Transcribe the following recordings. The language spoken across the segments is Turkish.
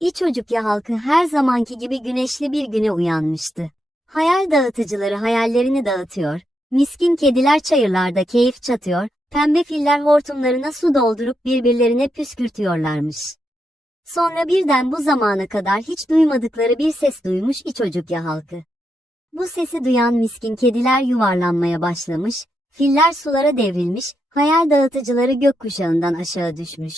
İçocukya halkı her zamanki gibi güneşli bir güne uyanmıştı. Hayal dağıtıcıları hayallerini dağıtıyor, miskin kediler çayırlarda keyif çatıyor, pembe filler hortumlarına su doldurup birbirlerine püskürtüyorlarmış. Sonra birden bu zamana kadar hiç duymadıkları bir ses duymuş İçocukya halkı. Bu sesi duyan miskin kediler yuvarlanmaya başlamış, filler sulara devrilmiş, hayal dağıtıcıları gökkuşağından aşağı düşmüş.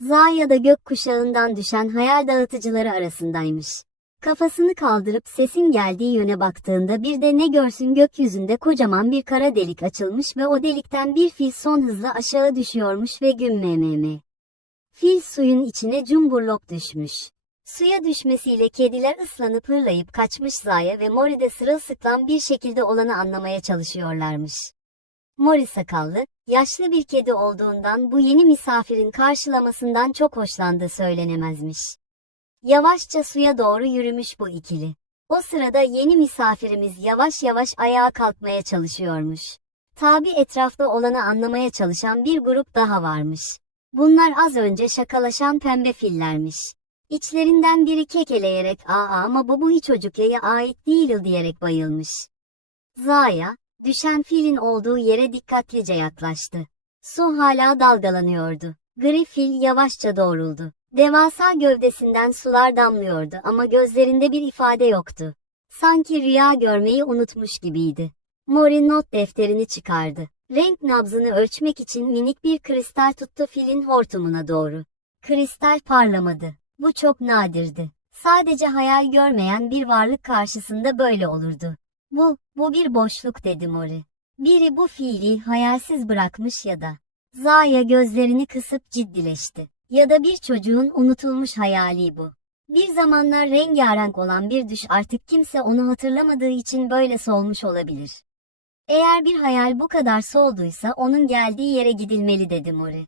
Zaya da gökkuşağından düşen hayal dağıtıcıları arasındaymış. Kafasını kaldırıp sesin geldiği yöne baktığında bir de ne görsün gökyüzünde kocaman bir kara delik açılmış ve o delikten bir fil son hızla aşağı düşüyormuş ve gümmememe. Fil suyun içine cumburlop düşmüş. Suya düşmesiyle kediler ıslanıp hırlayıp kaçmış Zaya ve Mori de sırılsıklam bir şekilde olanı anlamaya çalışıyorlarmış. Mori sakallı, yaşlı bir kedi olduğundan bu yeni misafirin karşılamasından çok hoşlandığı söylenemezmiş. Yavaşça suya doğru yürümüş bu ikili. O sırada yeni misafirimiz yavaş yavaş ayağa kalkmaya çalışıyormuş. Tabi etrafta olanı anlamaya çalışan bir grup daha varmış. Bunlar az önce şakalaşan pembe fillermiş. İçlerinden biri kekeleyerek aa ama bu bu hiç çocukyaya ait değil diyerek bayılmış. Zaya, düşen filin olduğu yere dikkatlice yaklaştı. Su hala dalgalanıyordu. Gri fil yavaşça doğruldu. Devasa gövdesinden sular damlıyordu ama gözlerinde bir ifade yoktu. Sanki rüya görmeyi unutmuş gibiydi. Mori not defterini çıkardı. Renk nabzını ölçmek için minik bir kristal tuttu filin hortumuna doğru. Kristal parlamadı. Bu çok nadirdi. Sadece hayal görmeyen bir varlık karşısında böyle olurdu. Bu, bu bir boşluk dedi Mori. Biri bu fiili hayalsiz bırakmış ya da. Zaya gözlerini kısıp ciddileşti. Ya da bir çocuğun unutulmuş hayali bu. Bir zamanlar rengarenk olan bir düş artık kimse onu hatırlamadığı için böyle solmuş olabilir. Eğer bir hayal bu kadar solduysa onun geldiği yere gidilmeli dedi Mori.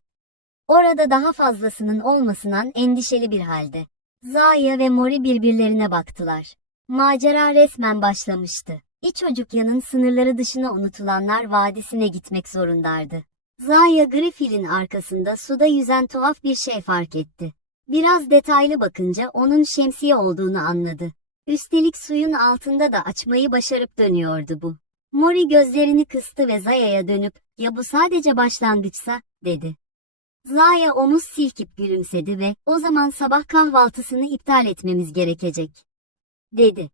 Orada daha fazlasının olmasından endişeli bir halde. Zaya ve Mori birbirlerine baktılar. Macera resmen başlamıştı. İçocukya'nın sınırları dışına unutulanlar vadisine gitmek zorundardı. Zaya Griffith'in arkasında suda yüzen tuhaf bir şey fark etti. Biraz detaylı bakınca onun şemsiye olduğunu anladı. Üstelik suyun altında da açmayı başarıp dönüyordu bu. Mori gözlerini kıstı ve Zaya'ya dönüp, ya bu sadece başlangıçsa, dedi. Zaya omuz silkip gülümsedi ve, o zaman sabah kahvaltısını iptal etmemiz gerekecek. Dedi.